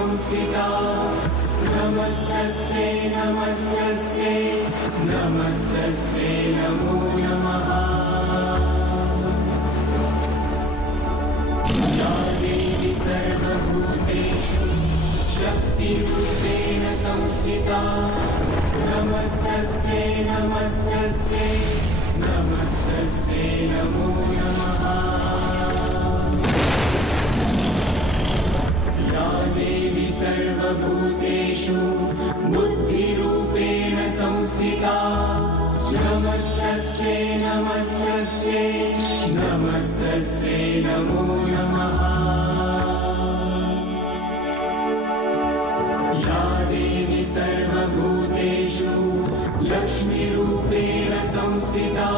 संस्थिता नमस्तस्यै नमस्तस्यै नमस्तस्यै नमो नमः। या देवी सर्वभूतेषु शक्तिरूपेण संस्थिता नमस्तस्यै नमस्तस्यै नमस्तस्यै नमो नमः। या देवी सर्वभूतेषु बुद्धिरूपेण संस्थिता नमस्तस्यै नमस्तस्यै नमस्तस्यै नमो नमः। या देवी सर्वभूतेषु लक्ष्मीरूपेण संस्थिता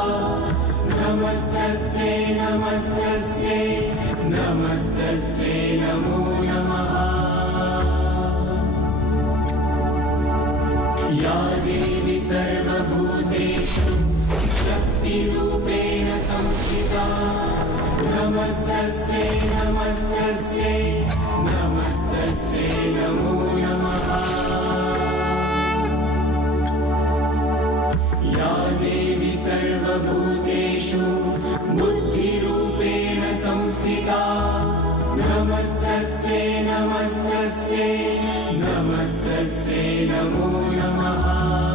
नमस्तस्यै नमस्तस्यै नमस्तस्यै नमो नमः। या देवी सर्वभूतेषु शक्तिरूपेण संस्थिता नमस्तस्यै नमस्तस्यै नमस्तस्यै नमो नमः। या देवी सर्वभूतेषु बुद्धिरूपेण संस्थिता नमस्तस्यै नमस्तस्यै नमस्तस्यै नमो नमः।